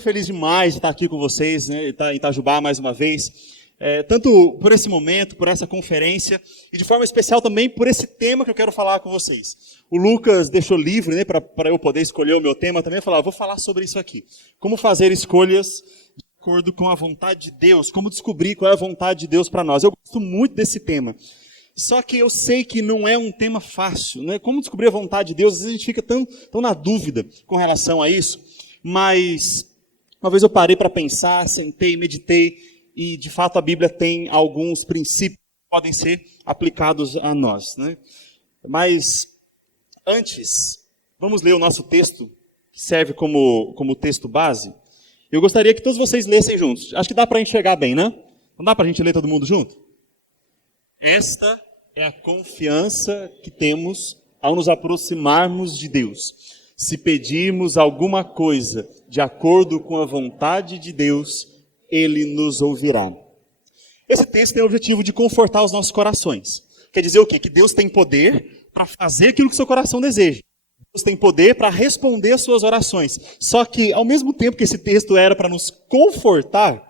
estou feliz demais de estar aqui com vocês, né, em Itajubá mais uma vez. Tanto por esse momento, por essa conferência, e de forma especial também por esse tema que eu quero falar com vocês. O Lucas deixou livre, né, para eu poder escolher o meu tema também, falar, vou falar sobre isso aqui. Como fazer escolhas de acordo com a vontade de Deus, como descobrir qual é a vontade de Deus para nós. Eu gosto muito desse tema. Só que eu sei que não é um tema fácil, né? Como descobrir a vontade de Deus? Às vezes a gente fica tão na dúvida com relação a isso. Mas uma vez eu parei para pensar, sentei, meditei, e de fato a Bíblia tem alguns princípios que podem ser aplicados a nós, né? Mas antes, vamos ler o nosso texto, que serve como texto base. Eu gostaria que todos vocês lessem juntos. Acho que dá para enxergar bem, né? Não dá para a gente ler todo mundo junto? Esta é a confiança que temos ao nos aproximarmos de Deus. Se pedirmos alguma coisa de acordo com a vontade de Deus, Ele nos ouvirá. Esse texto tem o objetivo de confortar os nossos corações. Quer dizer o quê? Que Deus tem poder para fazer aquilo que seu coração deseja. Deus tem poder para responder às suas orações. Só que, ao mesmo tempo que esse texto era para nos confortar,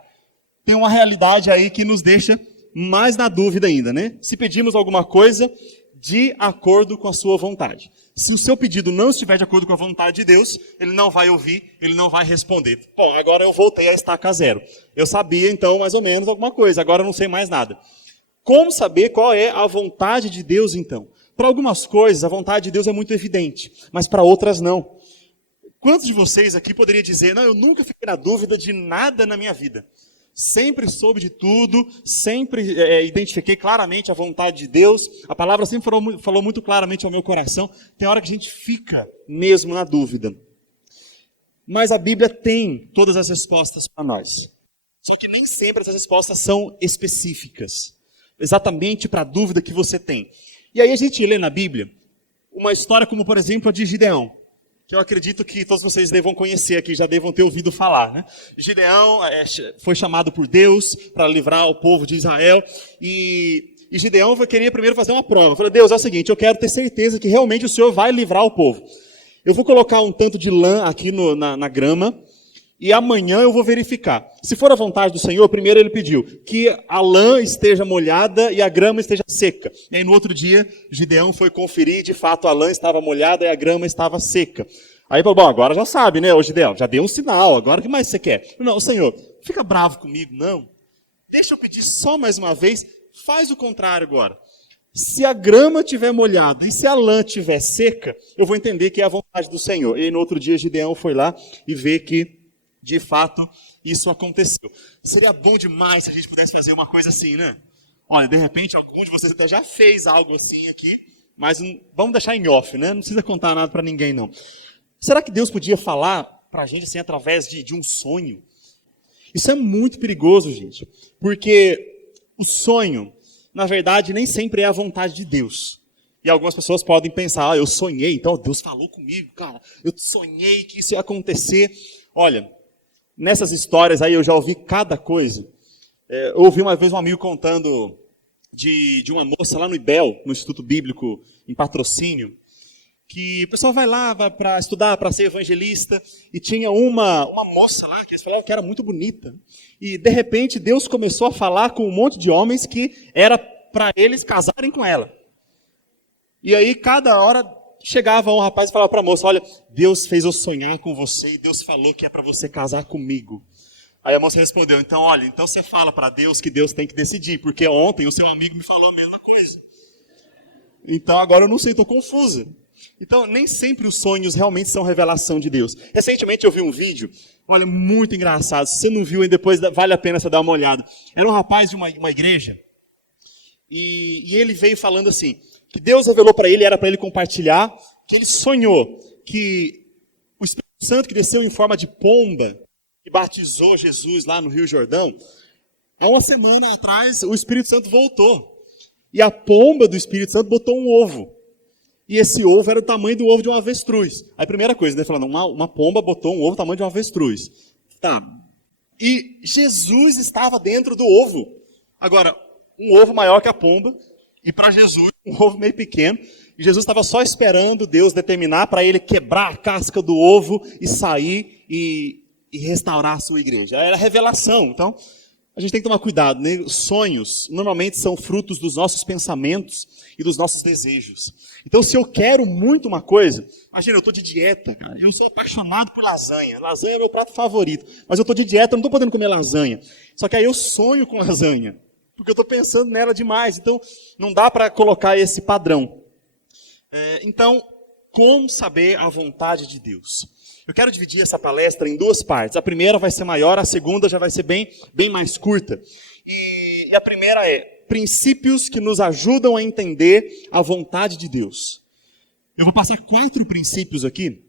tem uma realidade aí que nos deixa mais na dúvida ainda, né? Se pedimos alguma coisa de acordo com a sua vontade. Se o seu pedido não estiver de acordo com a vontade de Deus, Ele não vai ouvir, Ele não vai responder. Bom, agora eu voltei a estaca zero. Eu sabia, então, mais ou menos alguma coisa, agora eu não sei mais nada. Como saber qual é a vontade de Deus, então? Para algumas coisas, a vontade de Deus é muito evidente, mas para outras não. Quantos de vocês aqui poderiam dizer, não, eu nunca fiquei na dúvida de nada na minha vida? Sempre soube de tudo, sempre identifiquei claramente a vontade de Deus. A palavra sempre falou muito claramente ao meu coração. Tem hora que a gente fica mesmo na dúvida. Mas a Bíblia tem todas as respostas para nós. Só que nem sempre essas respostas são específicas. Exatamente para a dúvida que você tem. E aí a gente lê na Bíblia uma história como, por exemplo, a de Gideão, que eu acredito que todos vocês devam conhecer aqui, já devam ter ouvido falar, né? Gideão foi chamado por Deus para livrar o povo de Israel, e Gideão queria primeiro fazer uma prova. Falou, Deus, é o seguinte, eu quero ter certeza que realmente o Senhor vai livrar o povo. Eu vou colocar um tanto de lã aqui na grama, e amanhã eu vou verificar. Se for a vontade do Senhor, primeiro ele pediu que a lã esteja molhada e a grama esteja seca. E aí no outro dia, Gideão foi conferir e de fato a lã estava molhada e a grama estava seca. Aí falou, bom, agora já sabe, né, ô Gideão, já deu um sinal, agora o que mais você quer? Não, Senhor, fica bravo comigo, não. Deixa eu pedir só mais uma vez, faz o contrário agora. Se a grama estiver molhada e se a lã estiver seca, eu vou entender que é a vontade do Senhor. E aí no outro dia Gideão foi lá e vê que de fato, isso aconteceu. Seria bom demais se a gente pudesse fazer uma coisa assim, né? Olha, de repente, algum de vocês até já fez algo assim aqui, mas vamos deixar em off, né? Não precisa contar nada para ninguém, não. Será que Deus podia falar para a gente assim, através de um sonho? Isso é muito perigoso, gente. Porque o sonho, na verdade, nem sempre é a vontade de Deus. E algumas pessoas podem pensar, eu sonhei, então Deus falou comigo, cara. Eu sonhei que isso ia acontecer. Olha, nessas histórias aí eu já ouvi cada coisa. Eu ouvi uma vez um amigo contando de uma moça lá no IBEL, no Instituto Bíblico, em Patrocínio, que o pessoal vai para estudar, para ser evangelista, e tinha uma moça lá, que eles falavam que era muito bonita. E, de repente, Deus começou a falar com um monte de homens que era para eles casarem com ela. E aí, cada hora, chegava um rapaz e falava para a moça, olha, Deus fez eu sonhar com você e Deus falou que é para você casar comigo. Aí a moça respondeu, então você fala para Deus que Deus tem que decidir, porque ontem o seu amigo me falou a mesma coisa. Então agora eu não sei, estou confusa. Então nem sempre os sonhos realmente são revelação de Deus. Recentemente eu vi um vídeo, olha, muito engraçado. Se você não viu, depois vale a pena você dar uma olhada. Era um rapaz de uma igreja e ele veio falando assim, que Deus revelou para ele, era para ele compartilhar, que ele sonhou que o Espírito Santo que desceu em forma de pomba, que batizou Jesus lá no Rio Jordão, há uma semana atrás o Espírito Santo voltou. E a pomba do Espírito Santo botou um ovo. E esse ovo era o tamanho do ovo de uma avestruz. Aí a primeira coisa, né, falando, uma pomba botou um ovo do tamanho de uma avestruz. Tá. E Jesus estava dentro do ovo. Agora, um ovo maior que a pomba, e para Jesus, um ovo meio pequeno, e Jesus estava só esperando Deus determinar para ele quebrar a casca do ovo e sair e e restaurar a sua igreja. Era revelação. Então, a gente tem que tomar cuidado, né? Sonhos normalmente são frutos dos nossos pensamentos e dos nossos desejos. Então, se eu quero muito uma coisa, imagina, eu estou de dieta, cara, eu sou apaixonado por lasanha. Lasanha é meu prato favorito. Mas eu estou de dieta, eu não estou podendo comer lasanha. Só que aí eu sonho com lasanha, porque eu estou pensando nela demais. Então, não dá para colocar esse padrão. Então, como saber a vontade de Deus? Eu quero dividir essa palestra em duas partes. A primeira vai ser maior, a segunda já vai ser bem mais curta. E a primeira é princípios que nos ajudam a entender a vontade de Deus. Eu vou passar 4 princípios aqui,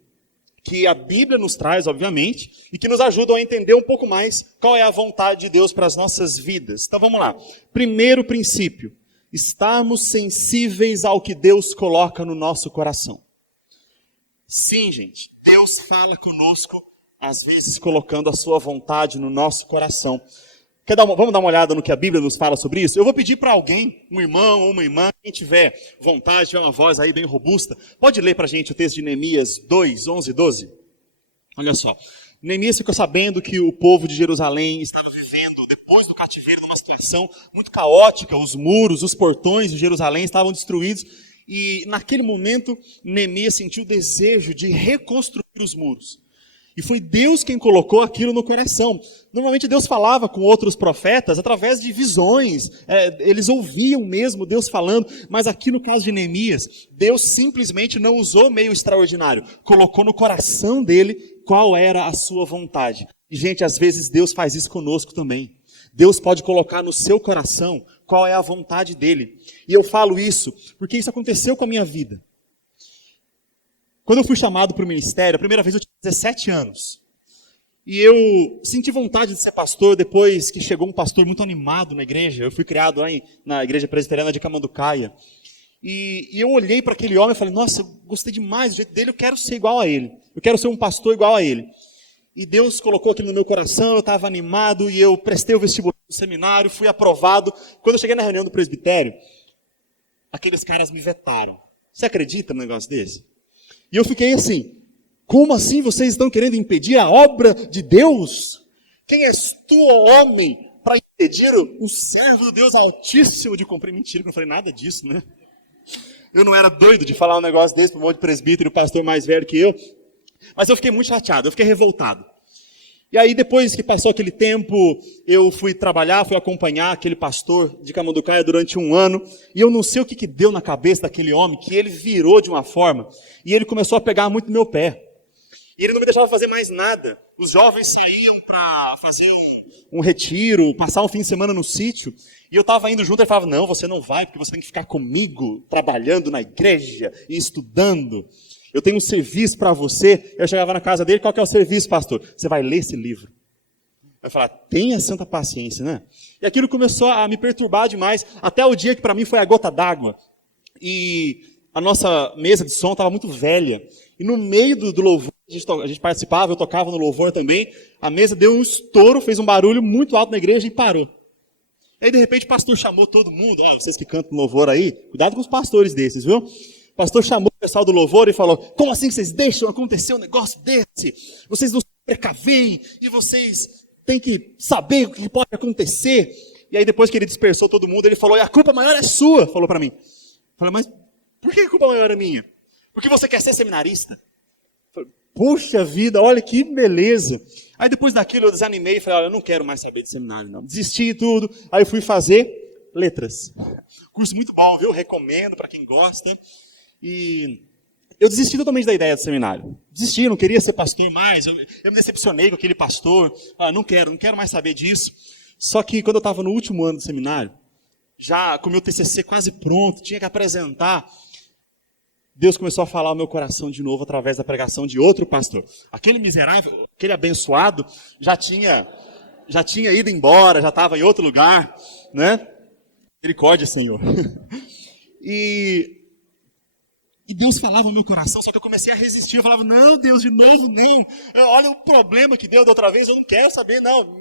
que a Bíblia nos traz, obviamente, e que nos ajudam a entender um pouco mais qual é a vontade de Deus para as nossas vidas. Então vamos lá. Primeiro princípio, estarmos sensíveis ao que Deus coloca no nosso coração. Sim, gente, Deus fala conosco, às vezes colocando a sua vontade no nosso coração. Vamos dar uma olhada no que a Bíblia nos fala sobre isso? Eu vou pedir para alguém, um irmão ou uma irmã, quem tiver vontade, tiver uma voz aí bem robusta, pode ler para a gente o texto de Neemias 2, 11 e 12? Olha só, Neemias ficou sabendo que o povo de Jerusalém estava vivendo, depois do cativeiro, numa situação muito caótica, os muros, os portões de Jerusalém estavam destruídos, e naquele momento, Neemias sentiu o desejo de reconstruir os muros. E foi Deus quem colocou aquilo no coração. Normalmente Deus falava com outros profetas através de visões. Eles ouviam mesmo Deus falando. Mas aqui no caso de Neemias, Deus simplesmente não usou meio extraordinário. Colocou no coração dele qual era a sua vontade. E gente, às vezes Deus faz isso conosco também. Deus pode colocar no seu coração qual é a vontade dele. E eu falo isso porque isso aconteceu com a minha vida. Quando eu fui chamado para o ministério, a primeira vez eu tinha 17 anos. E eu senti vontade de ser pastor depois que chegou um pastor muito animado na igreja. Eu fui criado lá na igreja presbiteriana de Camanducaia. E eu olhei para aquele homem e falei, nossa, eu gostei demais do jeito dele, eu quero ser igual a ele. Eu quero ser um pastor igual a ele. E Deus colocou aquilo no meu coração, eu estava animado e eu prestei o vestibular do seminário, fui aprovado. Quando eu cheguei na reunião do presbitério, aqueles caras me vetaram. Você acredita num negócio desse? E eu fiquei assim, como assim vocês estão querendo impedir a obra de Deus? Quem és tu, ó homem, para impedir o servo do Deus Altíssimo de cumprir? Mentira, eu não falei nada disso, né? Eu não era doido de falar um negócio desse para um monte de presbítero, pastor mais velho que eu. Mas eu fiquei muito chateado, eu fiquei revoltado. E aí depois que passou aquele tempo, eu fui trabalhar, fui acompanhar aquele pastor de Camanducaia durante 1 ano, e eu não sei o que deu na cabeça daquele homem, que ele virou de uma forma, e ele começou a pegar muito no meu pé. E ele não me deixava fazer mais nada. Os jovens saíam para fazer um retiro, passar um fim de semana no sítio, e eu estava indo junto, ele falava, não, você não vai, porque você tem que ficar comigo, trabalhando na igreja e estudando. Eu tenho um serviço para você. Eu chegava na casa dele, qual que é o serviço, pastor? Você vai ler esse livro. Eu falava, tenha santa paciência, né? E aquilo começou a me perturbar demais, até o dia que para mim foi a gota d'água. E a nossa mesa de som estava muito velha. E no meio do louvor, a gente participava, eu tocava no louvor também, a mesa deu um estouro, fez um barulho muito alto na igreja e parou. Aí de repente o pastor chamou todo mundo, vocês que cantam louvor aí, cuidado com os pastores desses, viu? O pastor chamou o pessoal do louvor e falou, como assim vocês deixam acontecer um negócio desse? Vocês não se precavem e vocês têm que saber o que pode acontecer. E aí depois que ele dispersou todo mundo, ele falou, e a culpa maior é sua, falou para mim. Eu falei, mas por que a culpa maior é minha? Porque você quer ser seminarista? Eu falei, puxa vida, olha que beleza. Aí depois daquilo eu desanimei e falei, olha, eu não quero mais saber de seminário não. Desisti e tudo, aí eu fui fazer letras. Curso muito bom, viu? Recomendo para quem gosta. E eu desisti totalmente da ideia do seminário. Desisti, não queria ser pastor mais. Eu me decepcionei com aquele pastor. Não quero mais saber disso. Só que quando eu estava no último ano do seminário, já com o meu TCC quase pronto, tinha que apresentar, Deus começou a falar ao meu coração de novo através da pregação de outro pastor. Aquele miserável, aquele abençoado, já tinha ido embora, já estava em outro lugar, né? Misericórdia, Senhor. E Deus falava no meu coração, só que eu comecei a resistir. Eu falava, não, Deus, de novo, não. Olha o problema que deu da outra vez, eu não quero saber, não.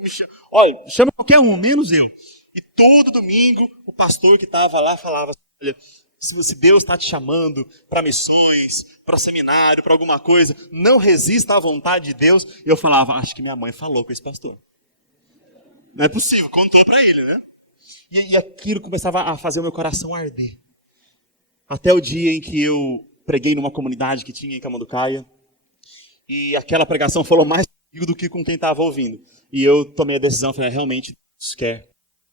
Olha, chama qualquer um, menos eu. E todo domingo, o pastor que estava lá falava, olha, Se Deus está te chamando para missões, para seminário, para alguma coisa, não resista à vontade de Deus. E eu falava, acho que minha mãe falou com esse pastor. Não é possível, contou para ele, né? E aquilo começava a fazer o meu coração arder. Até o dia em que eu preguei numa comunidade que tinha em Camanducaia. E aquela pregação falou mais comigo do que com quem estava ouvindo. E eu tomei a decisão, falei, realmente Deus quer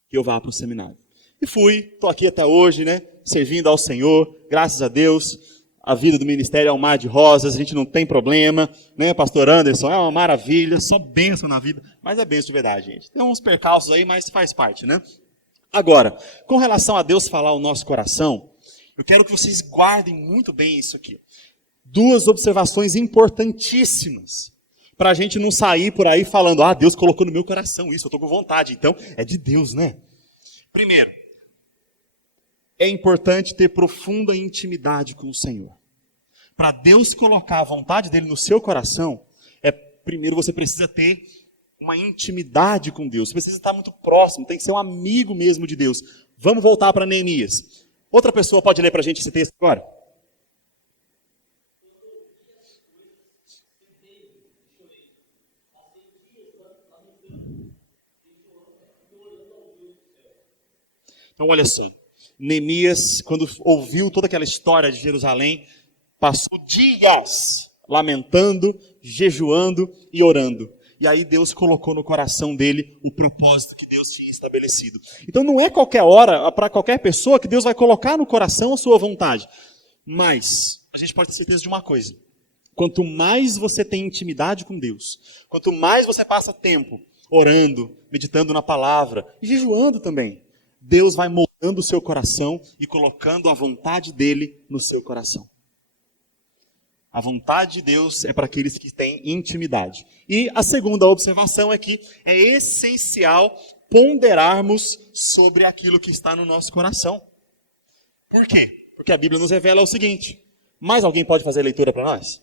que eu vá para o seminário. E fui, estou aqui até hoje, né? Servindo ao Senhor, graças a Deus. A vida do ministério é um mar de rosas, a gente não tem problema, né, pastor Anderson? É uma maravilha, só bênção na vida, mas é bênção de verdade, gente. Tem uns percalços aí, mas faz parte, né? Agora, com relação a Deus falar o nosso coração, eu quero que vocês guardem muito bem isso aqui. Duas observações importantíssimas, para a gente não sair por aí falando, Deus colocou no meu coração isso, eu estou com vontade, então é de Deus, né? Primeiro, é importante ter profunda intimidade com o Senhor. Para Deus colocar a vontade dele no seu coração, primeiro você precisa ter uma intimidade com Deus. Você precisa estar muito próximo, tem que ser um amigo mesmo de Deus. Vamos voltar para Neemias. Outra pessoa pode ler para a gente esse texto agora? Então olha só. Neemias, quando ouviu toda aquela história de Jerusalém, passou dias lamentando, jejuando e orando. E aí Deus colocou no coração dele o propósito que Deus tinha estabelecido. Então não é qualquer hora, para qualquer pessoa, que Deus vai colocar no coração a sua vontade. Mas a gente pode ter certeza de uma coisa. Quanto mais você tem intimidade com Deus, quanto mais você passa tempo orando, meditando na palavra e jejuando também, Deus vai moldando o seu coração e colocando a vontade dele no seu coração. A vontade de Deus é para aqueles que têm intimidade. E a segunda observação é que é essencial ponderarmos sobre aquilo que está no nosso coração. Por quê? Porque a Bíblia nos revela o seguinte. Mais alguém pode fazer a leitura para nós?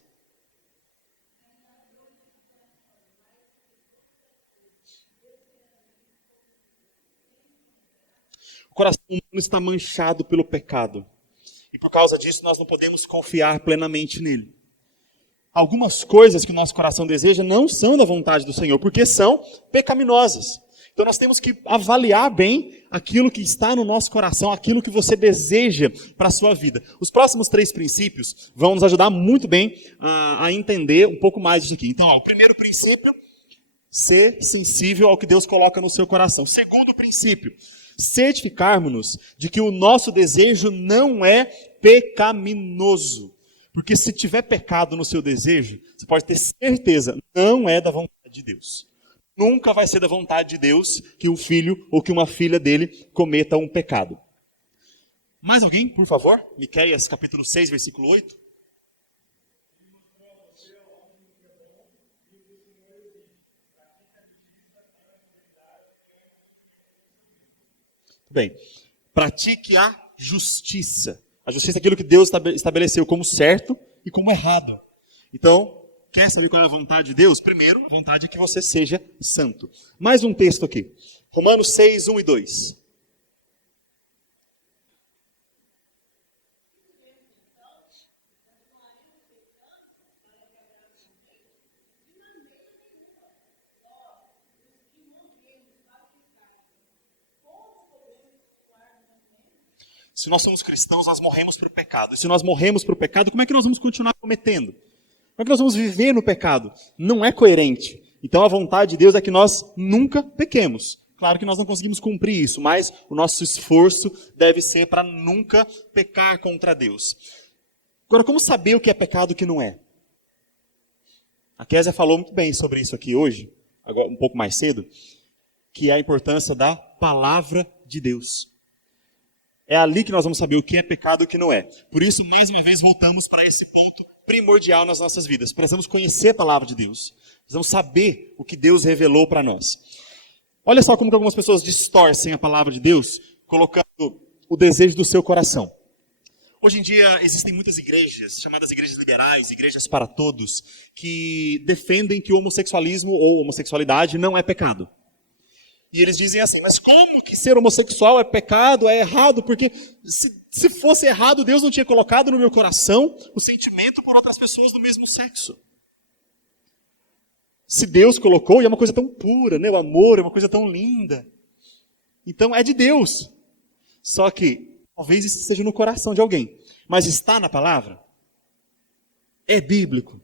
O coração humano está manchado pelo pecado. E por causa disso nós não podemos confiar plenamente nele. Algumas coisas que o nosso coração deseja não são da vontade do Senhor, porque são pecaminosas. Então nós temos que avaliar bem aquilo que está no nosso coração, aquilo que você deseja para a sua vida. Os próximos 3 princípios vão nos ajudar muito bem a entender um pouco mais disso aqui. Então, o primeiro princípio, ser sensível ao que Deus coloca no seu coração. Segundo princípio, certificarmos-nos de que o nosso desejo não é pecaminoso. Porque se tiver pecado no seu desejo, você pode ter certeza, não é da vontade de Deus. Nunca vai ser da vontade de Deus que um filho ou que uma filha dele cometa um pecado. Mais alguém, por favor? Miqueias capítulo 6, versículo 8. Bem, pratique a justiça. A justiça é aquilo que Deus estabeleceu como certo e como errado. Então, quer saber qual é a vontade de Deus? Primeiro, a vontade é que você seja santo. Mais um texto aqui. Romanos 6, 1 e 2. Se nós somos cristãos, nós morremos para o pecado. E se nós morremos para o pecado, como é que nós vamos continuar cometendo? Como é que nós vamos viver no pecado? Não é coerente. Então a vontade de Deus é que nós nunca pequemos. Claro que nós não conseguimos cumprir isso, mas o nosso esforço deve ser para nunca pecar contra Deus. Agora, como saber o que é pecado e o que não é? A Kézia falou muito bem sobre isso aqui hoje, agora, um pouco mais cedo, que é a importância da palavra de Deus. É ali que nós vamos saber o que é pecado e o que não é. Por isso, mais uma vez, voltamos para esse ponto primordial nas nossas vidas. Precisamos conhecer a palavra de Deus. Precisamos saber o que Deus revelou para nós. Olha só como que algumas pessoas distorcem a palavra de Deus, colocando o desejo do seu coração. Hoje em dia, existem muitas igrejas, chamadas igrejas liberais, igrejas para todos, que defendem que o homossexualismo ou homossexualidade não é pecado. E eles dizem assim, mas como que ser homossexual é pecado, é errado? Porque se Se fosse errado, Deus não tinha colocado no meu coração o sentimento por outras pessoas do mesmo sexo. Se Deus colocou, e é uma coisa tão pura, né? O amor é uma coisa tão linda. Então é de Deus. Só que talvez isso esteja no coração de alguém. Mas está na palavra? É bíblico.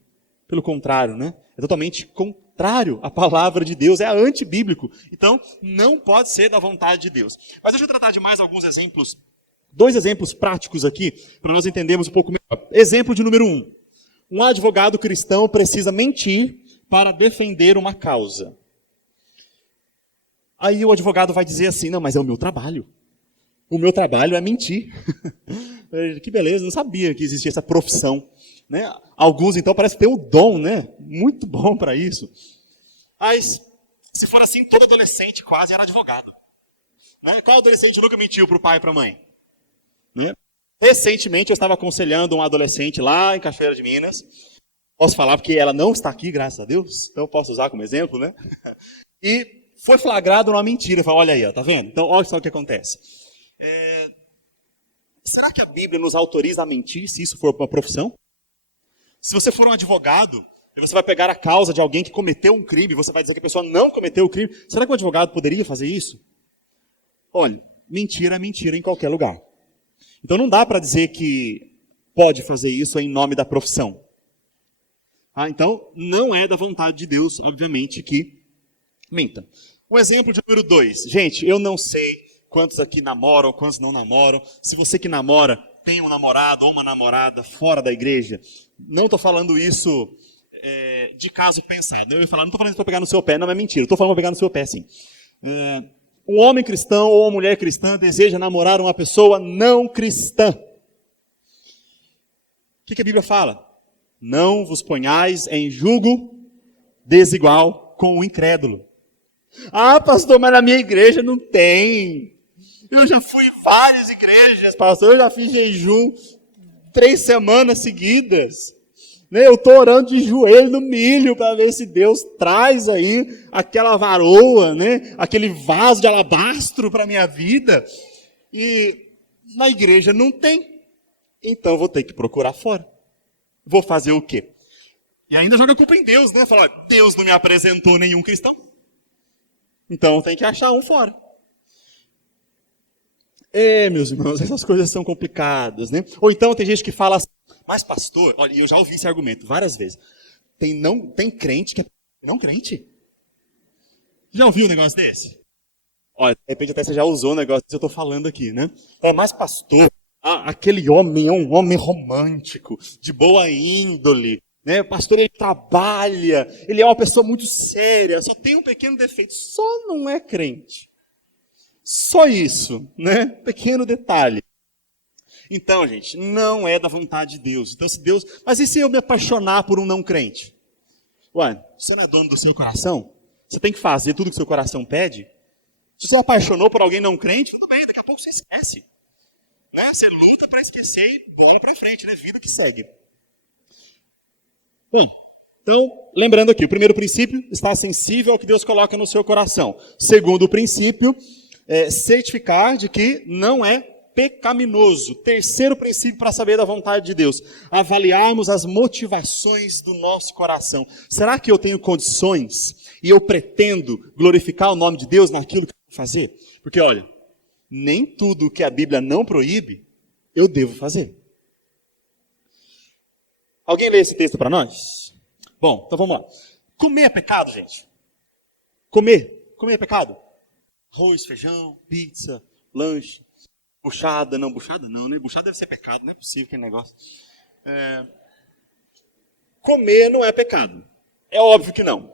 Pelo contrário, né? É totalmente contrário à palavra de Deus, é antibíblico. Então, não pode ser da vontade de Deus. Mas deixa eu tratar de mais alguns exemplos. 2 exemplos práticos aqui, para nós entendermos um pouco melhor. Exemplo de número 1. Um advogado cristão precisa mentir para defender uma causa. Aí o advogado vai dizer assim, não, mas é o meu trabalho. O meu trabalho é mentir. Que beleza, não sabia que existia essa profissão. Né? Alguns, então, parecem ter o dom, né? Muito bom para isso. Mas, se for assim, todo adolescente quase era advogado. Né? Qual adolescente nunca mentiu para o pai e para a mãe? Né? Recentemente, eu estava aconselhando um adolescente lá em Cachoeira de Minas. Posso falar porque ela não está aqui, graças a Deus. Então, eu posso usar como exemplo, né? E foi flagrado uma mentira. Ele falou, olha aí, ó, tá vendo? Então, olha só o que acontece. Será que a Bíblia nos autoriza a mentir se isso for uma profissão? Se você for um advogado, e você vai pegar a causa de alguém que cometeu um crime, você vai dizer que a pessoa não cometeu o crime, será que o advogado poderia fazer isso? Olha, mentira é mentira em qualquer lugar. Então não dá para dizer que pode fazer isso em nome da profissão. Então, não é da vontade de Deus, obviamente, que minta. O exemplo de número 2. Gente, eu não sei quantos aqui namoram, quantos não namoram. Se você que namora tem um namorado ou uma namorada fora da igreja, não estou falando isso de caso pensado. Eu ia falar, não estou falando para pegar no seu pé, não é mentira. Estou falando para pegar no seu pé, sim. Um homem cristão ou uma mulher cristã deseja namorar uma pessoa não cristã. O que a Bíblia fala? Não vos ponhais em julgo desigual com o incrédulo. Ah, pastor, mas na minha igreja não tem. Eu já fui em várias igrejas, pastor. Eu já fiz jejum 3 semanas seguidas. Eu estou orando de joelho no milho para ver se Deus traz aí aquela varoa, aquele vaso de alabastro para a minha vida. E na igreja não tem. Então vou ter que procurar fora. Vou fazer o quê? E ainda joga a culpa em Deus, né? Falar, Deus não me apresentou nenhum cristão. Então tem que achar um fora. Meus irmãos, essas coisas são complicadas, né? Ou então tem gente que fala assim, mas pastor, olha, eu já ouvi esse argumento várias vezes. Tem crente que é não crente? Já ouviu um negócio desse? Olha, de repente até você já usou o negócio que eu estou falando aqui, né? Mas pastor, aquele homem é um homem romântico, de boa índole, né? O pastor, ele trabalha, ele é uma pessoa muito séria, só tem um pequeno defeito, só não é crente. Só isso, né? Pequeno detalhe. Então, gente, não é da vontade de Deus. Então, se Deus... Mas e se eu me apaixonar por um não crente? Ué, você não é dono do seu coração? Você tem que fazer tudo que o seu coração pede? Se você apaixonou por alguém não crente, tudo bem, daqui a pouco você esquece. Né? Você luta para esquecer e bola para frente, né? Vida que segue. Bom, então, lembrando aqui, o primeiro princípio, estar sensível ao que Deus coloca no seu coração. Segundo princípio, certificar de que não é pecaminoso. Terceiro princípio para saber da vontade de Deus, avaliarmos as motivações do nosso coração. Será que eu tenho condições e eu pretendo glorificar o nome de Deus naquilo que eu vou fazer? Porque olha, nem tudo que a Bíblia não proíbe, eu devo fazer. Alguém lê esse texto para nós? Bom, então vamos lá. Comer é pecado, gente? Comer é pecado? Arroz, feijão, pizza, lanche, buchada não, né? Buchada deve ser pecado, não é possível aquele negócio. Comer não é pecado. É óbvio que não.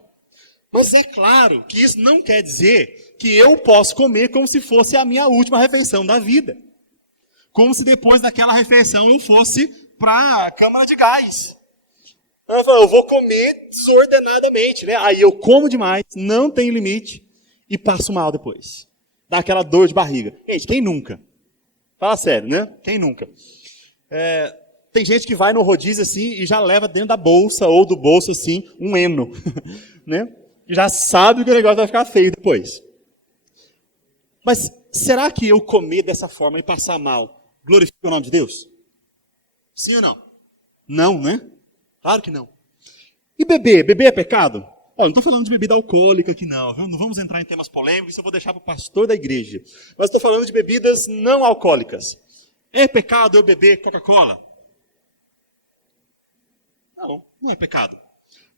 Mas é claro que isso não quer dizer que eu posso comer como se fosse a minha última refeição da vida. Como se depois daquela refeição eu fosse para a câmara de gás. Eu vou comer desordenadamente, né? Aí eu como demais, não tem limite. E passo mal depois. Dá aquela dor de barriga. Gente, quem nunca? Fala sério, né? Quem nunca? Tem gente que vai no rodízio assim e já leva dentro da bolsa ou do bolso assim um Eno. Né? E já sabe que o negócio vai ficar feio depois. Mas será que eu comer dessa forma e passar mal glorifica o nome de Deus? Sim ou não? Não, né? Claro que não. E beber? Beber é pecado? Olha, não estou falando de bebida alcoólica aqui não, viu? Não vamos entrar em temas polêmicos, isso eu vou deixar para o pastor da igreja. Mas estou falando de bebidas não alcoólicas. É pecado eu beber Coca-Cola? Não, não é pecado.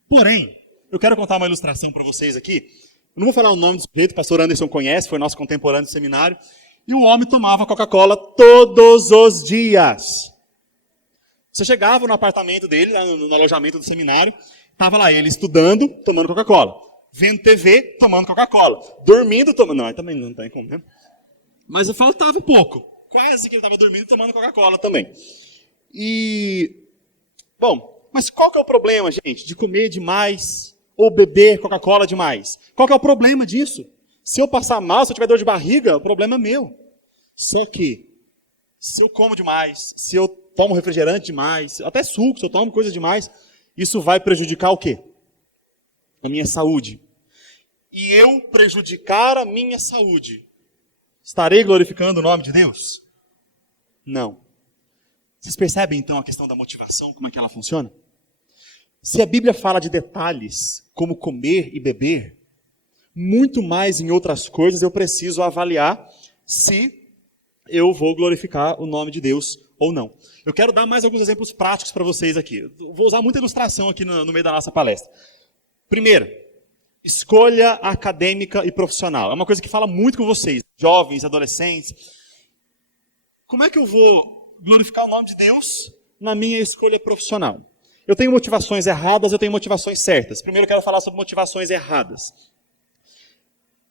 Porém, eu quero contar uma ilustração para vocês aqui. Eu não vou falar o nome do sujeito, o pastor Anderson conhece, foi nosso contemporâneo do seminário. E o homem tomava Coca-Cola todos os dias. Você chegava no apartamento dele, no alojamento do seminário, estava lá ele estudando, tomando Coca-Cola. Vendo TV, tomando Coca-Cola. Dormindo, tomando... Não, também não tem como, né? Mas faltava pouco. Quase que ele estava dormindo, tomando Coca-Cola também. Bom, mas qual que é o problema, gente, de comer demais ou beber Coca-Cola demais? Qual que é o problema disso? Se eu passar mal, se eu tiver dor de barriga, o problema é meu. Só que, se eu como demais, se eu tomo refrigerante demais, até suco, se eu tomo coisa demais, isso vai prejudicar o quê? A minha saúde. E eu prejudicar a minha saúde, estarei glorificando o nome de Deus? Não. Vocês percebem então a questão da motivação, como é que ela funciona? Se a Bíblia fala de detalhes, como comer e beber, muito mais em outras coisas eu preciso avaliar se eu vou glorificar o nome de Deus ou não. Eu quero dar mais alguns exemplos práticos para vocês aqui. Eu vou usar muita ilustração aqui no meio da nossa palestra. Primeiro, escolha acadêmica e profissional. É uma coisa que fala muito com vocês, jovens, adolescentes. Como é que eu vou glorificar o nome de Deus na minha escolha profissional? Eu tenho motivações erradas, eu tenho motivações certas. Primeiro eu quero falar sobre motivações erradas.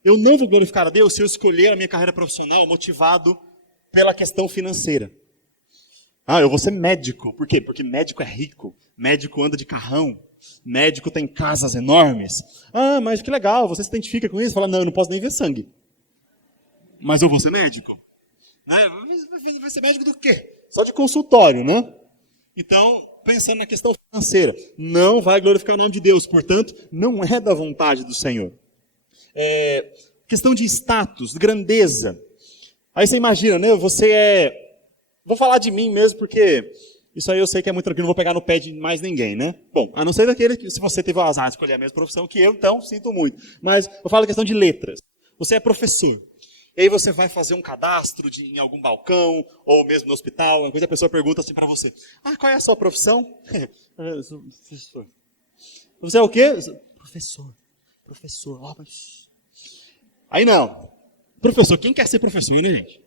Eu não vou glorificar a Deus se eu escolher a minha carreira profissional motivado pela questão financeira. Eu vou ser médico. Por quê? Porque médico é rico, médico anda de carrão, médico tem casas enormes. Mas que legal, você se identifica com isso? Fala, não, eu não posso nem ver sangue. Mas eu vou ser médico. Vai ser médico do quê? Só de consultório, né? Então, pensando na questão financeira, não vai glorificar o nome de Deus, portanto, não é da vontade do Senhor. Questão de status, de grandeza. Aí você imagina, né? Você é... Vou falar de mim mesmo, porque isso aí eu sei que é muito tranquilo, não vou pegar no pé de mais ninguém, né? Bom, a não ser daquele que, se você teve o azar de escolher a mesma profissão que eu, então, sinto muito. Mas eu falo da questão de letras. Você é professor. E aí você vai fazer um cadastro em algum balcão, ou mesmo no hospital, uma coisa a pessoa pergunta assim para você. Qual é a sua profissão? Eu sou professor. Você é o quê? Professor. Mas... Aí não. Professor, quem quer ser professor, né, gente?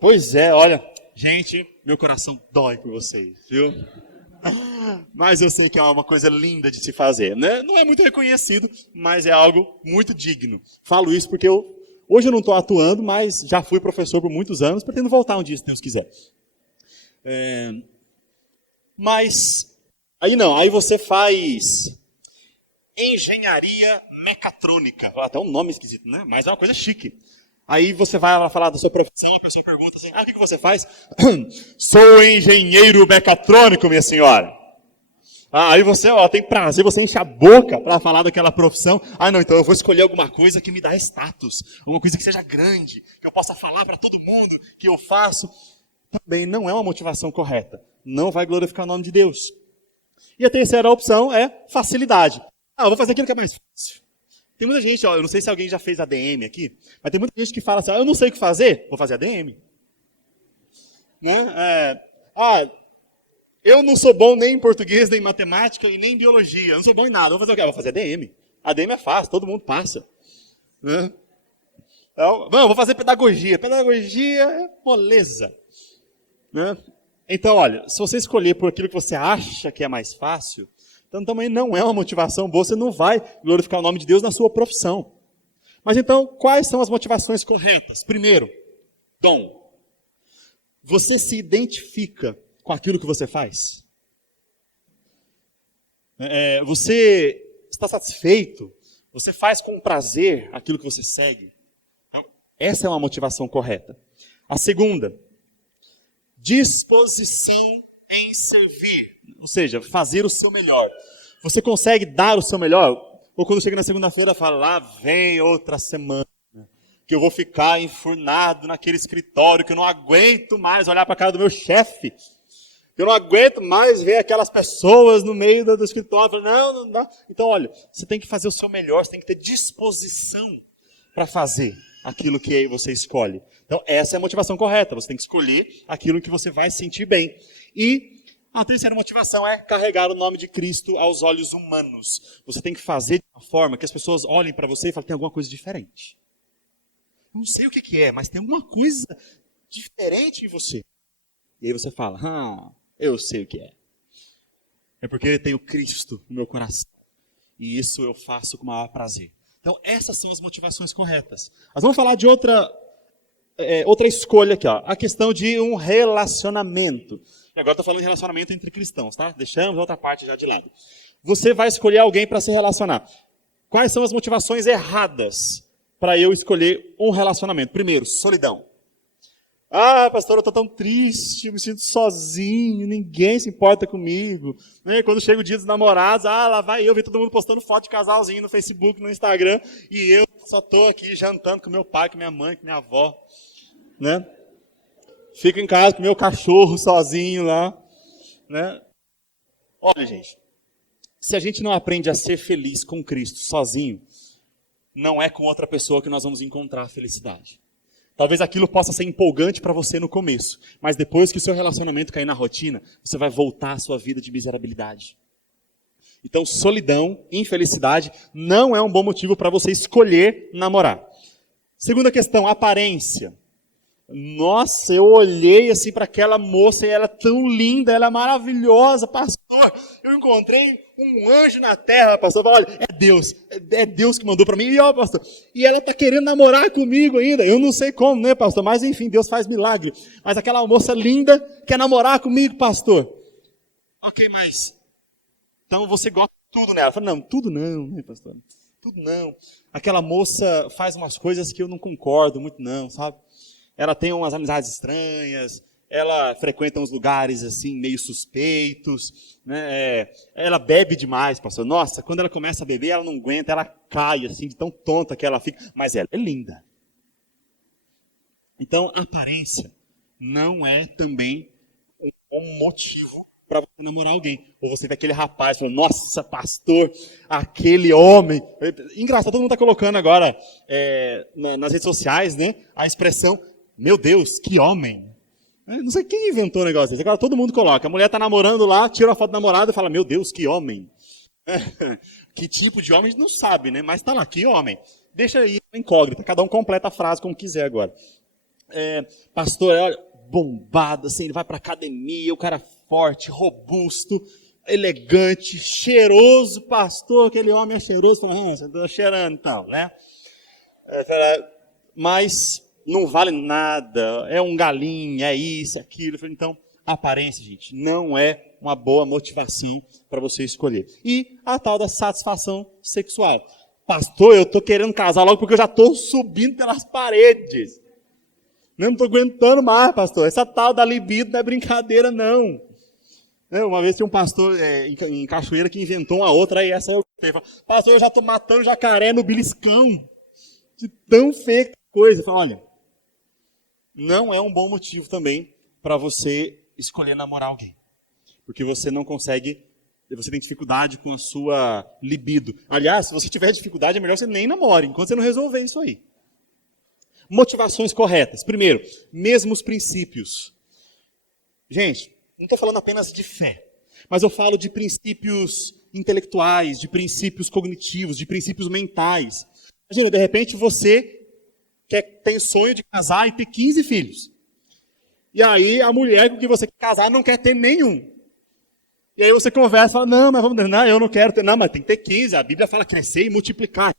Pois é, olha, gente, meu coração dói por vocês, viu? Mas eu sei que é uma coisa linda de se fazer, né? Não é muito reconhecido, mas é algo muito digno. Falo isso porque hoje eu não estou atuando, mas já fui professor por muitos anos, pretendo voltar um dia, se Deus quiser. Mas, aí você faz engenharia mecatrônica. Até um nome esquisito, né? Mas é uma coisa chique. Aí você vai falar da sua profissão, a pessoa pergunta assim, o que você faz? Sou engenheiro mecatrônico, minha senhora. Aí você tem prazer, você enche a boca para falar daquela profissão. Não, então eu vou escolher alguma coisa que me dá status, alguma coisa que seja grande, que eu possa falar para todo mundo que eu faço. Também não é uma motivação correta. Não vai glorificar o nome de Deus. E a terceira opção é facilidade. Eu vou fazer aquilo que é mais fácil. Tem muita gente, eu não sei se alguém já fez ADM aqui, mas tem muita gente que fala assim, eu não sei o que fazer, vou fazer ADM. Né? Eu não sou bom nem em português, nem em matemática, e nem em biologia. Eu não sou bom em nada, vou fazer o quê? Vou fazer ADM. ADM é fácil, todo mundo passa. Né? Então, vou fazer pedagogia. Pedagogia é moleza. Né? Então, olha, se você escolher por aquilo que você acha que é mais fácil, então também não é uma motivação boa, você não vai glorificar o nome de Deus na sua profissão. Mas então, quais são as motivações corretas? Primeiro, dom. Você se identifica com aquilo que você faz? Você está satisfeito? Você faz com prazer aquilo que você segue? Então, essa é uma motivação correta. A segunda, disposição em servir, ou seja, fazer o seu melhor. Você consegue dar o seu melhor? Ou quando chega na segunda-feira, fala, lá vem outra semana. que eu vou ficar enfurnado naquele escritório, que eu não aguento mais olhar para a cara do meu chefe, que eu não aguento mais ver aquelas pessoas no meio do escritório. Não, não dá. Então, olha, você tem que fazer o seu melhor, você tem que ter disposição para fazer aquilo que você escolhe. Então, essa é a motivação correta. Você tem que escolher aquilo que você vai se sentir bem. E a terceira motivação é carregar o nome de Cristo aos olhos humanos. Você tem que fazer de uma forma que as pessoas olhem para você e falem, tem alguma coisa diferente. Eu não sei o que é, mas tem alguma coisa diferente em você. E aí você fala, eu sei o que é. É porque eu tenho Cristo no meu coração. E isso eu faço com o maior prazer. Então, essas são as motivações corretas. Nós vamos falar de outra escolha aqui, ó. A questão de um relacionamento. E agora estou falando de relacionamento entre cristãos, tá? Deixamos a outra parte já de lado. Você vai escolher alguém para se relacionar. Quais são as motivações erradas para eu escolher um relacionamento? Primeiro, solidão. Pastor, eu estou tão triste, eu me sinto sozinho, ninguém se importa comigo. Quando chega o dia dos namorados, lá vai eu ver todo mundo postando foto de casalzinho no Facebook, no Instagram, e eu só estou aqui jantando com meu pai, com minha mãe, com minha avó. Né? Fico em casa com meu cachorro sozinho lá. Né? Olha, gente, se a gente não aprende a ser feliz com Cristo sozinho, não é com outra pessoa que nós vamos encontrar a felicidade. Talvez aquilo possa ser empolgante para você no começo, mas depois que o seu relacionamento cair na rotina, você vai voltar à sua vida de miserabilidade. Então, solidão, infelicidade, não é um bom motivo para você escolher namorar. Segunda questão, aparência. Nossa, eu olhei assim para aquela moça e ela é tão linda, ela é maravilhosa, pastor. Eu encontrei um anjo na terra, pastor. Olha, é Deus que mandou para mim. E ó, pastor, e ela está querendo namorar comigo ainda. Eu não sei como, né, pastor? Mas enfim, Deus faz milagre. Mas aquela moça linda quer namorar comigo, pastor. Ok, mas então você gosta de tudo nela? Eu falei, não, tudo não, né, pastor? Tudo não. Aquela moça faz umas coisas que eu não concordo muito não, sabe? Ela tem umas amizades estranhas, ela frequenta uns lugares assim meio suspeitos, né? Ela bebe demais, pastor. Nossa, quando ela começa a beber, ela não aguenta, ela cai assim, de tão tonta que ela fica. Mas ela é linda. Então, a aparência não é também um motivo para você namorar alguém. Ou você vê aquele rapaz falando, nossa, pastor, aquele homem. Engraçado, todo mundo está colocando agora nas redes sociais, né, a expressão, meu Deus, que homem. Não sei quem inventou o negócio desse. Agora todo mundo coloca. A mulher está namorando lá, tira a foto do namorado e fala, meu Deus, que homem. Que tipo de homem a gente não sabe, né? Mas está lá, que homem. Deixa aí incógnita, cada um completa a frase como quiser agora. Pastor, olha, bombado, assim, ele vai para academia, o cara forte, robusto, elegante, cheiroso, pastor, aquele homem é cheiroso. Fala, você está cheirando então, né? Mas não vale nada, é um galinho, é isso, é aquilo. Então, a aparência, gente, não é uma boa motivação para você escolher. E a tal da satisfação sexual. Pastor, eu estou querendo casar logo porque eu já estou subindo pelas paredes. Não estou aguentando mais, pastor. Essa tal da libido não é brincadeira, não. Uma vez tinha um pastor em Cachoeira que inventou uma outra, aí essa eu falei, pastor, eu já estou matando jacaré no beliscão. De tão feia que coisa. Eu falei, olha, não é um bom motivo também para você escolher namorar alguém. Porque você não consegue, você tem dificuldade com a sua libido. Aliás, se você tiver dificuldade, é melhor você nem namore, enquanto você não resolver isso aí. Motivações corretas. Primeiro, mesmos princípios. Gente, não estou falando apenas de fé, mas eu falo de princípios intelectuais, de princípios cognitivos, de princípios mentais. Imagina, de repente você tem sonho de casar e ter 15 filhos. E aí a mulher com que você quer casar não quer ter nenhum. E aí você conversa e fala, não, eu não quero ter, não, mas tem que ter 15. A Bíblia fala crescer e multiplicar.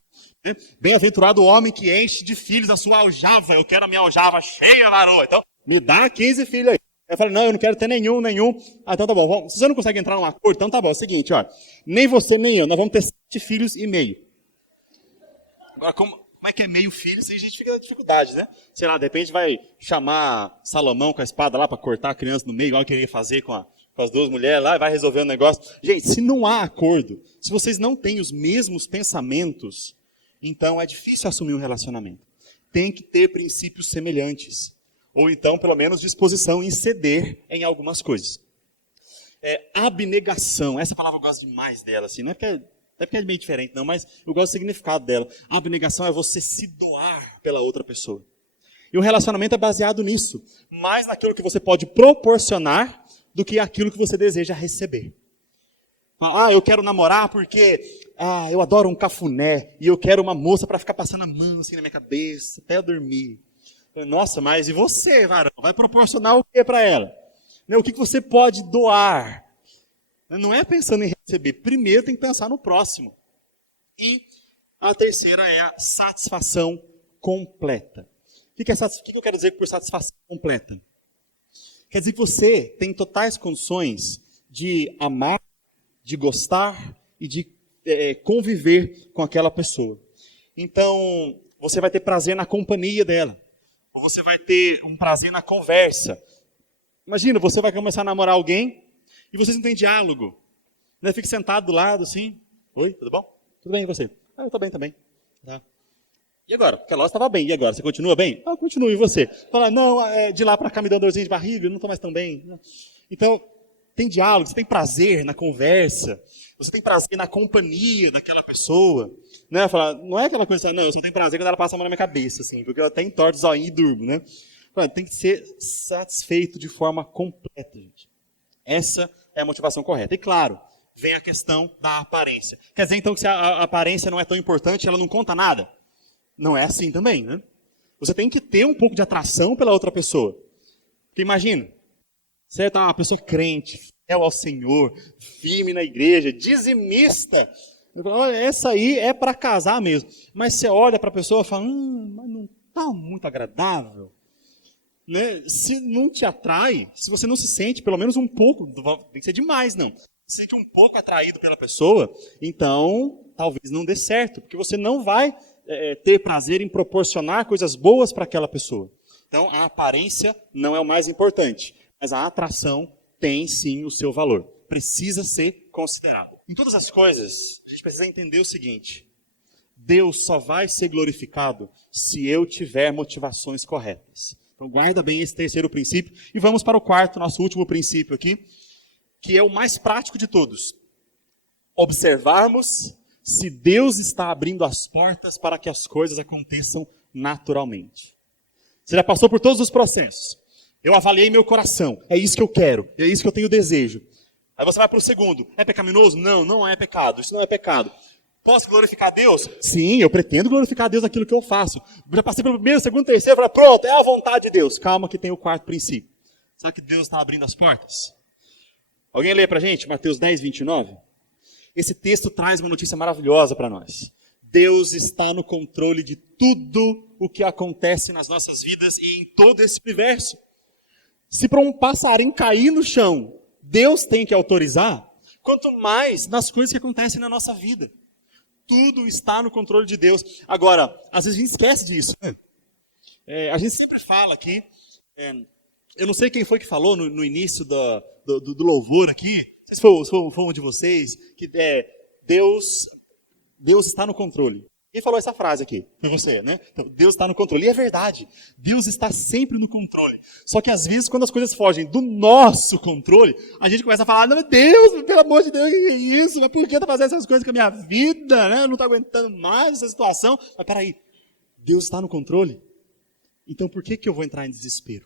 Né? Bem-aventurado o homem que enche de filhos a sua aljava. Eu quero a minha aljava cheia, varô. Então, me dá 15 filhos aí. Eu falo, não, eu não quero ter nenhum. Então tá bom. Se você não consegue entrar num acordo, então tá bom. É o seguinte, ó, nem você nem eu, nós vamos ter 7 filhos e meio. Agora, como é que é meio filho? Isso aí a gente fica na dificuldade, né? Sei lá, de repente vai chamar Salomão com a espada lá para cortar a criança no meio, igual que ele ia fazer com as duas mulheres lá, e vai resolver o negócio. Gente, se não há acordo, se vocês não têm os mesmos pensamentos, então é difícil assumir um relacionamento. tem que ter princípios semelhantes. Ou então, pelo menos, disposição em ceder em algumas coisas. Abnegação, essa palavra eu gosto demais dela, assim, não é porque é meio diferente, não, mas eu gosto do significado dela. Abnegação é você se doar pela outra pessoa. E o relacionamento é baseado nisso, mais naquilo que você pode proporcionar do que aquilo que você deseja receber. Eu quero namorar porque eu adoro um cafuné e eu quero uma moça para ficar passando a mão assim na minha cabeça até eu dormir. Nossa, mas e você, varão? Vai proporcionar o que para ela? O que você pode doar? Não é pensando em receber. Primeiro tem que pensar no próximo. E a terceira é a satisfação completa. O que eu quero dizer por satisfação completa? Quer dizer que você tem totais condições de amar, de gostar e de conviver com aquela pessoa. Então, você vai ter prazer na companhia dela. Ou você vai ter um prazer na conversa. Imagina, você vai começar a namorar alguém e vocês não têm diálogo. Fica sentado do lado assim. Oi, tudo bom? Tudo bem, e você? Eu estou bem também. Tá. E agora? Porque a loja estava bem. E agora? Você continua bem? Eu continuo. E você? Fala, não, de lá para cá me deu uma dorzinha de barriga, eu não estou mais tão bem. Então, tem diálogo, você tem prazer na conversa. Você tem prazer na companhia daquela pessoa. Fala, não é aquela coisa, não, eu só tenho prazer quando ela passa a mão na minha cabeça, assim, porque ela até entorta o zoinho e durmo, né? Tem que ser satisfeito de forma completa, gente. Essa é a motivação correta. E claro, vem a questão da aparência. Quer dizer, então, que se a aparência não é tão importante, ela não conta nada? Não é assim também, né? Você tem que ter um pouco de atração pela outra pessoa. Porque imagina, você está uma pessoa crente, fiel ao Senhor, firme na igreja, dizimista. Essa aí é para casar mesmo. Mas você olha para a pessoa e fala, mas não está muito agradável. Se não te atrai, se você não se sente pelo menos um pouco, tem que ser demais não, se sente um pouco atraído pela pessoa, então talvez não dê certo, porque você não vai ter prazer em proporcionar coisas boas para aquela pessoa. Então a aparência não é o mais importante, mas a atração tem sim o seu valor, precisa ser considerado. Em todas as coisas, a gente precisa entender o seguinte: Deus só vai ser glorificado se eu tiver motivações corretas. Então guarda bem esse terceiro princípio e vamos para o quarto, nosso último princípio aqui, que é o mais prático de todos. Observarmos se Deus está abrindo as portas para que as coisas aconteçam naturalmente. Você já passou por todos os processos. Eu avaliei meu coração, é isso que eu quero, é isso que eu tenho desejo. Aí você vai para o segundo, é pecaminoso? Não, não é pecado, isso não é pecado. Posso glorificar Deus? Sim, eu pretendo glorificar Deus naquilo que eu faço. Já passei pelo primeiro, segundo, terceiro, falei, pronto, é a vontade de Deus. Calma que tem o quarto princípio. Sabe que Deus está abrindo as portas? Alguém lê para a gente, Mateus 10, 29? Esse texto traz uma notícia maravilhosa para nós. Deus está no controle de tudo o que acontece nas nossas vidas e em todo esse universo. Se para um passarinho cair no chão, Deus tem que autorizar, quanto mais nas coisas que acontecem na nossa vida. Tudo está no controle de Deus. Agora, às vezes a gente esquece disso. A gente sempre fala aqui, eu não sei quem foi que falou no início do louvor aqui, não sei se foi um de vocês, que Deus está no controle. Quem falou essa frase aqui? Foi você, né? Então, Deus está no controle. E é verdade, Deus está sempre no controle. Só que às vezes, quando as coisas fogem do nosso controle, a gente começa a falar, não, Deus, pelo amor de Deus, que é isso? Mas por que está fazendo essas coisas com a minha vida? Né? Eu não estou aguentando mais essa situação. Mas peraí, Deus está no controle? Então por que eu vou entrar em desespero?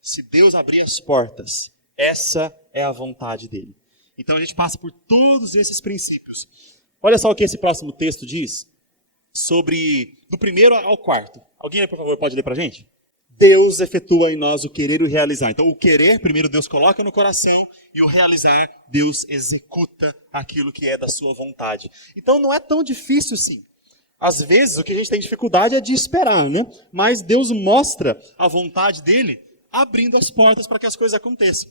Se Deus abrir as portas, essa é a vontade dele. Então a gente passa por todos esses princípios. Olha só o que esse próximo texto diz sobre do primeiro ao quarto. Alguém, por favor, pode ler para a gente? Deus efetua em nós o querer e o realizar. Então o querer, primeiro Deus coloca no coração, e o realizar, Deus executa aquilo que é da sua vontade. Então não é tão difícil assim. Às vezes o que a gente tem dificuldade é de esperar, né? Mas Deus mostra a vontade dele abrindo as portas para que as coisas aconteçam.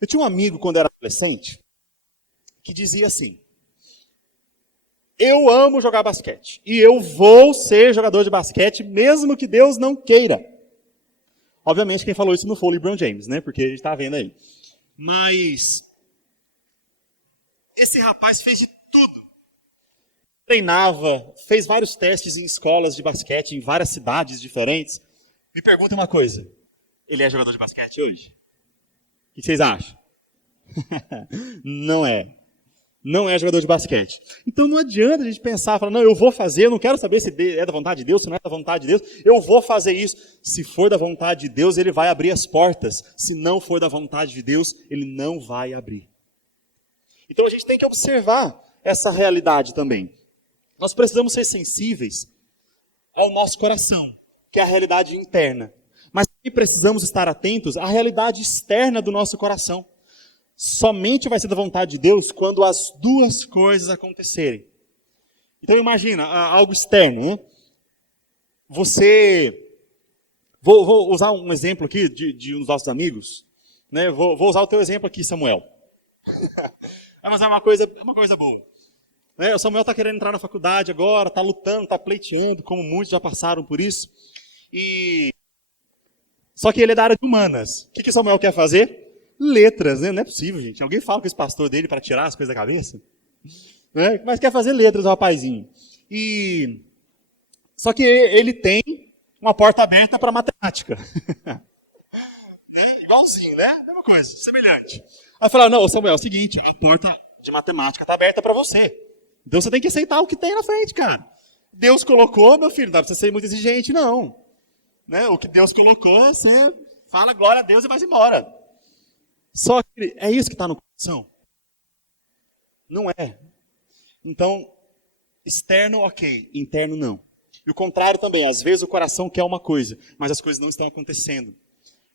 Eu tinha um amigo quando era adolescente que dizia assim: eu amo jogar basquete e eu vou ser jogador de basquete mesmo que Deus não queira. Obviamente quem falou isso não foi o LeBron James, né? Porque a gente está vendo aí. Mas esse rapaz fez de tudo. treinava, fez vários testes em escolas de basquete, em várias cidades diferentes. Me pergunta uma coisa, ele é jogador de basquete hoje? O que vocês acham? Não é. Não é jogador de basquete. Então não adianta a gente pensar, falar, não, eu vou fazer, eu não quero saber se é da vontade de Deus, se não é da vontade de Deus, eu vou fazer isso. Se for da vontade de Deus, ele vai abrir as portas. Se não for da vontade de Deus, ele não vai abrir. Então a gente tem que observar essa realidade também. Nós precisamos ser sensíveis ao nosso coração, que é a realidade interna. Mas também precisamos estar atentos à realidade externa do nosso coração. Somente vai ser da vontade de Deus quando as duas coisas acontecerem. Então imagina, algo externo, né? Vou usar um exemplo aqui de um dos nossos amigos, né? Vou usar o teu exemplo aqui, Samuel. Mas é uma coisa boa. Né? O Samuel está querendo entrar na faculdade agora, está lutando, está pleiteando, como muitos já passaram por isso. Só que ele é da área de humanas. O que o Samuel quer fazer? Letras, né? Não é possível, gente. Alguém fala com esse pastor dele para tirar as coisas da cabeça? Né? Mas quer fazer letras, o rapazinho. Só que ele tem uma porta aberta para matemática. Né? Igualzinho, né? Mesma coisa, semelhante. Aí falaram, não, Samuel, é o seguinte, a porta de matemática está aberta para você. Então você tem que aceitar o que tem na frente, cara. Deus colocou, meu filho, não dá para você ser muito exigente, não. Né? O que Deus colocou, você fala glória a Deus e vai embora. Só que é isso que está no coração? Não é. Então, externo, ok. Interno, não. E o contrário também. Às vezes o coração quer uma coisa, mas as coisas não estão acontecendo.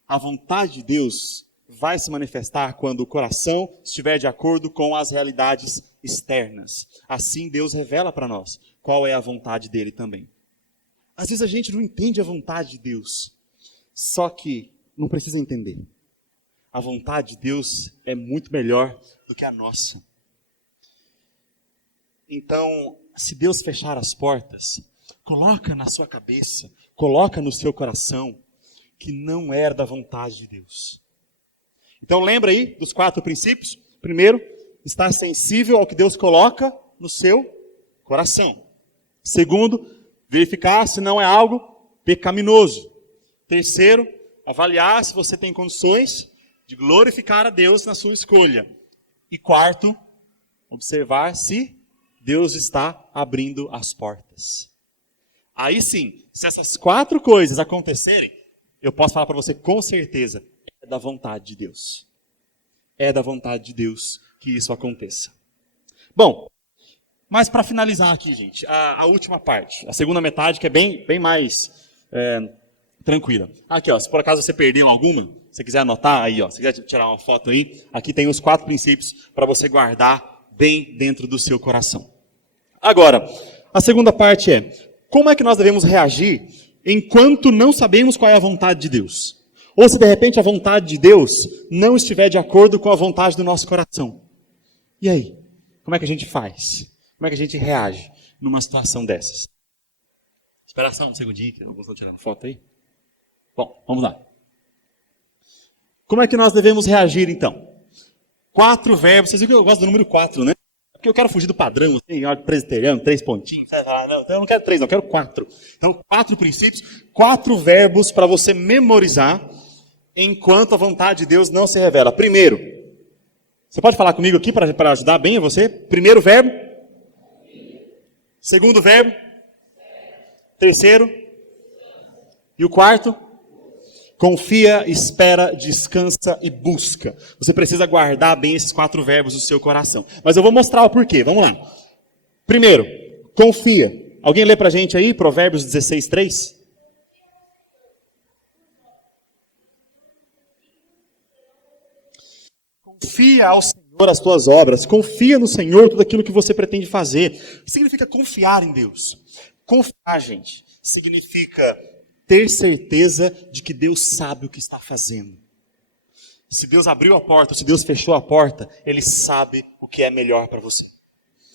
A vontade de Deus vai se manifestar quando o coração estiver de acordo com as realidades externas. Assim Deus revela para nós qual é a vontade dele também. Às vezes a gente não entende a vontade de Deus. Só que não precisa entender. A vontade de Deus é muito melhor do que a nossa. Então, se Deus fechar as portas, coloca na sua cabeça, coloca no seu coração, que não era da vontade de Deus. Então lembra aí dos 4 princípios? Primeiro, estar sensível ao que Deus coloca no seu coração. Segundo, verificar se não é algo pecaminoso. Terceiro, avaliar se você tem condições de glorificar a Deus na sua escolha. E quarto, observar se Deus está abrindo as portas. Aí sim, se essas 4 coisas acontecerem, eu posso falar para você com certeza, é da vontade de Deus. É da vontade de Deus que isso aconteça. Bom, mas para finalizar aqui, gente, a última parte, a segunda metade, que é bem mais tranquila. Aqui, ó, se por acaso você perdeu alguma, se quiser anotar aí, ó, se quiser tirar uma foto aí, aqui tem os 4 princípios para você guardar bem dentro do seu coração. Agora, a segunda parte é, como é que nós devemos reagir enquanto não sabemos qual é a vontade de Deus? Ou se de repente a vontade de Deus não estiver de acordo com a vontade do nosso coração. E aí? Como é que a gente faz? Como é que a gente reage numa situação dessas? Espera só um segundinho, que eu vou tirar uma foto aí. Bom, vamos lá. Como é que nós devemos reagir então? 4 verbos, vocês viram que eu gosto do número 4, né? Porque eu quero fugir do padrão, assim, presbiteriano, 3 pontinhos. Você vai falar, não, então eu não quero 3, não, eu quero 4. Então, 4 princípios, 4 verbos para você memorizar enquanto a vontade de Deus não se revela. Primeiro, você pode falar comigo aqui para ajudar bem a você? Primeiro verbo. Segundo verbo. Terceiro. E o quarto? Confia, espera, descansa e busca. Você precisa guardar bem esses 4 verbos no seu coração. Mas eu vou mostrar o porquê. Vamos lá. Primeiro, confia. Alguém lê para a gente aí, Provérbios 16, 3? Confia ao Senhor as tuas obras. Confia no Senhor tudo aquilo que você pretende fazer. O que significa confiar em Deus? Confiar, gente, significa ter certeza de que Deus sabe o que está fazendo. Se Deus abriu a porta, se Deus fechou a porta, Ele sabe o que é melhor para você.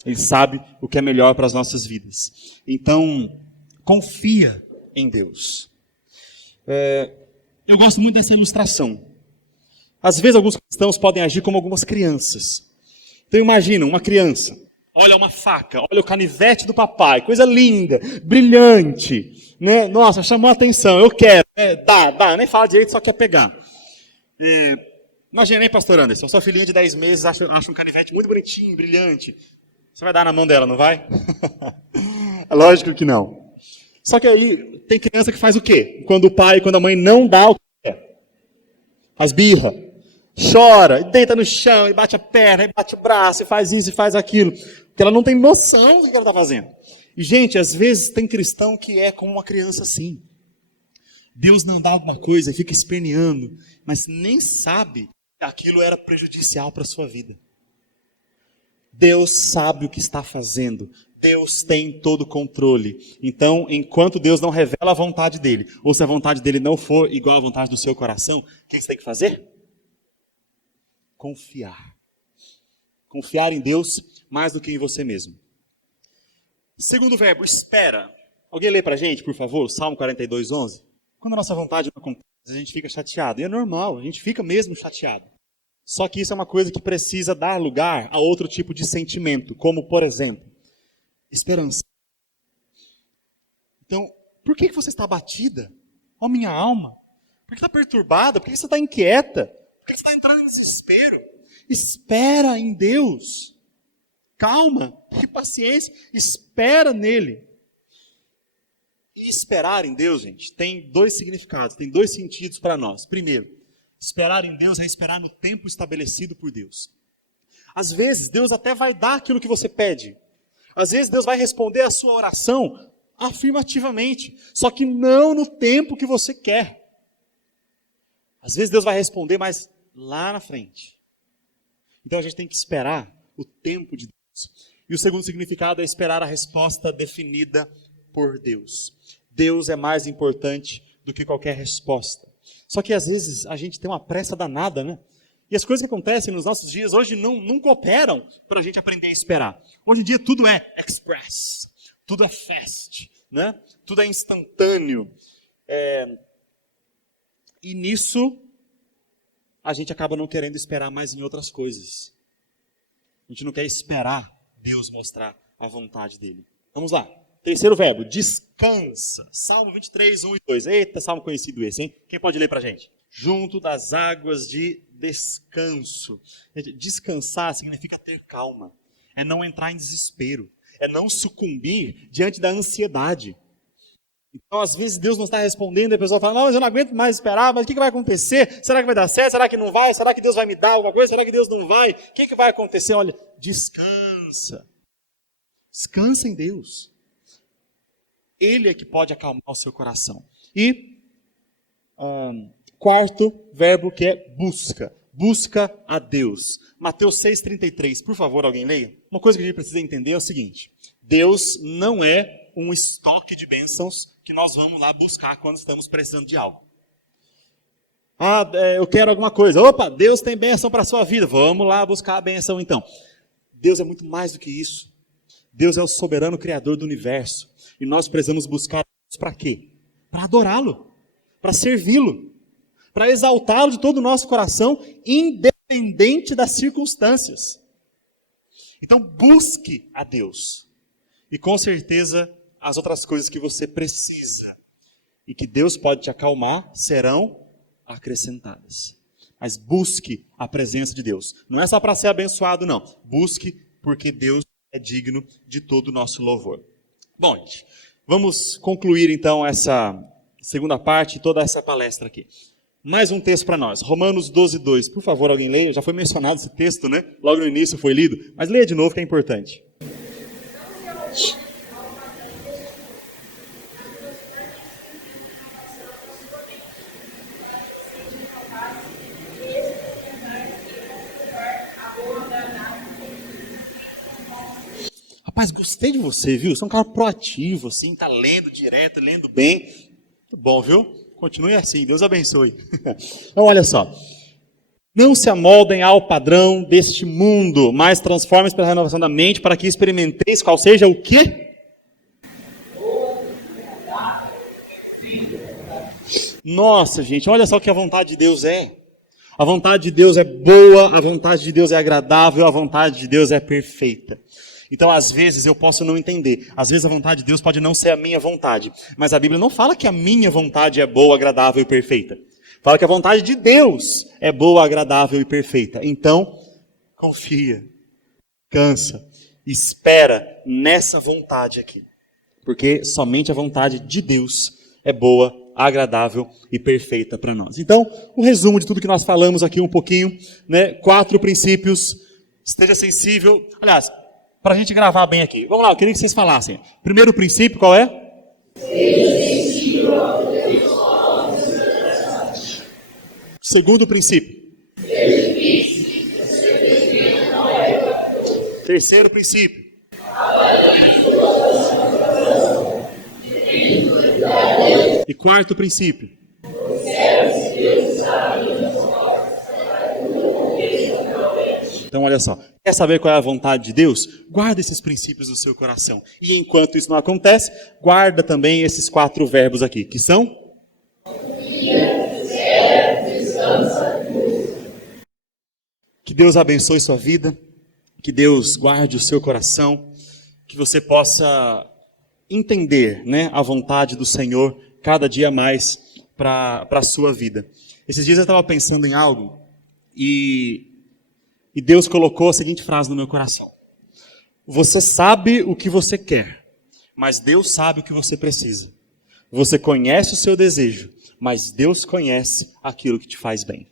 Ele sabe o que é melhor para as nossas vidas. Então, confia em Deus. Eu gosto muito dessa ilustração. Às vezes, alguns cristãos podem agir como algumas crianças. Então, imagina uma criança. Olha uma faca, olha o canivete do papai, coisa linda, brilhante, né? Nossa, chamou a atenção, eu quero, dá, nem fala direito, só quer pegar. Imagina, hein, pastor Anderson, sua filhinha de 10 meses acha um canivete muito bonitinho, brilhante. Você vai dar na mão dela, não vai? É lógico que não. Só que aí tem criança que faz o quê? Quando o pai, quando a mãe não dá o que quer. Faz birra. Chora, e deita no chão, e bate a perna, e bate o braço, e faz isso, e faz aquilo. Porque ela não tem noção do que ela está fazendo. E, gente, às vezes tem cristão que é como uma criança assim. Deus não dá alguma coisa e fica esperneando, mas nem sabe que aquilo era prejudicial para a sua vida. Deus sabe o que está fazendo. Deus tem todo o controle. Então, enquanto Deus não revela a vontade dele, ou se a vontade dele não for igual à vontade do seu coração, o que você tem que fazer? Confiar. Confiar em Deus mais do que em você mesmo. Segundo verbo, espera. Alguém lê pra gente, por favor, Salmo 42:11? Quando a nossa vontade não acontece, a gente fica chateado. E é normal, a gente fica mesmo chateado. Só que isso é uma coisa que precisa dar lugar a outro tipo de sentimento, como, por exemplo, esperança. Então, por que você está abatida? Ó minha alma. Por que está perturbada? Por que você está inquieta? Por que você está entrando em desespero? Espera em Deus. Calma, tenha paciência, espera nele. E esperar em Deus, gente, tem dois significados, tem dois sentidos para nós. Primeiro, esperar em Deus é esperar no tempo estabelecido por Deus. Às vezes, Deus até vai dar aquilo que você pede. Às vezes, Deus vai responder a sua oração afirmativamente, só que não no tempo que você quer. Às vezes, Deus vai responder, mas lá na frente. Então, a gente tem que esperar o tempo de Deus. E o segundo significado é esperar a resposta definida por Deus. Deus é mais importante do que qualquer resposta. Só que às vezes a gente tem uma pressa danada, né? E as coisas que acontecem nos nossos dias hoje não cooperam para a gente aprender a esperar. Hoje em dia tudo é express, tudo é fast, né? Tudo é instantâneo. E nisso a gente acaba não querendo esperar mais em outras coisas. A gente não quer esperar Deus mostrar a vontade dele. Vamos lá. Terceiro verbo, descansa. Salmo 23:1 e 2. Eita, salmo conhecido esse, hein? Quem pode ler pra gente? Junto das águas de descanso. Descansar significa ter calma. É não entrar em desespero. É não sucumbir diante da ansiedade. Então, às vezes, Deus não está respondendo e a pessoa fala, não, mas eu não aguento mais esperar, mas o que vai acontecer? Será que vai dar certo? Será que não vai? Será que Deus vai me dar alguma coisa? Será que Deus não vai? O que vai acontecer? Olha, descansa. Descansa em Deus. Ele é que pode acalmar o seu coração. E quarto verbo que é busca. Busca a Deus. Mateus 6:33. Por favor, alguém leia. Uma coisa que a gente precisa entender é o seguinte. Deus não é um estoque de bênçãos que nós vamos lá buscar quando estamos precisando de algo. Eu quero alguma coisa. Opa, Deus tem bênção para a sua vida. Vamos lá buscar a bênção então. Deus é muito mais do que isso. Deus é o soberano criador do universo. E nós precisamos buscar Deus para quê? Para adorá-lo, para servi-lo, para exaltá-lo de todo o nosso coração, independente das circunstâncias. Então busque a Deus. E com certeza as outras coisas que você precisa e que Deus pode te acalmar serão acrescentadas. Mas busque a presença de Deus. Não é só para ser abençoado, não. Busque porque Deus é digno de todo o nosso louvor. Bom, gente, vamos concluir então essa segunda parte, toda essa palestra aqui. Mais um texto para nós, Romanos 12:2. Por favor, alguém leia. Já foi mencionado esse texto, né? Logo no início foi lido, mas leia de novo que é importante. Rapaz, gostei de você, viu? Você é um cara proativo, assim, tá lendo direto, lendo bem. Muito bom, viu? Continue assim, Deus abençoe. Então, olha só. Não se amoldem ao padrão deste mundo, mas transformem-se pela renovação da mente para que experimenteis qual seja o quê? Nossa, gente, olha só o que a vontade de Deus é. A vontade de Deus é boa, a vontade de Deus é agradável, a vontade de Deus é perfeita. Então, às vezes, eu posso não entender. Às vezes, a vontade de Deus pode não ser a minha vontade. Mas a Bíblia não fala que a minha vontade é boa, agradável e perfeita. Fala que a vontade de Deus é boa, agradável e perfeita. Então, confia, cansa, espera nessa vontade aqui. Porque somente a vontade de Deus é boa, agradável e perfeita para nós. Então, o resumo de tudo que nós falamos aqui um pouquinho, né? 4 princípios. Esteja sensível. Aliás, para a gente gravar bem aqui. Vamos lá, eu queria que vocês falassem. Primeiro princípio, qual é? Segundo princípio. Terceiro princípio. E quarto princípio. Então, olha só. Quer saber qual é a vontade de Deus? Guarda esses princípios no seu coração. E enquanto isso não acontece, guarda também esses 4 verbos aqui, que são? Que Deus abençoe sua vida. Que Deus guarde o seu coração. Que você possa entender, né, a vontade do Senhor cada dia mais para a sua vida. Esses dias eu estava pensando em algo e Deus colocou a seguinte frase no meu coração. Você sabe o que você quer, mas Deus sabe o que você precisa. Você conhece o seu desejo, mas Deus conhece aquilo que te faz bem.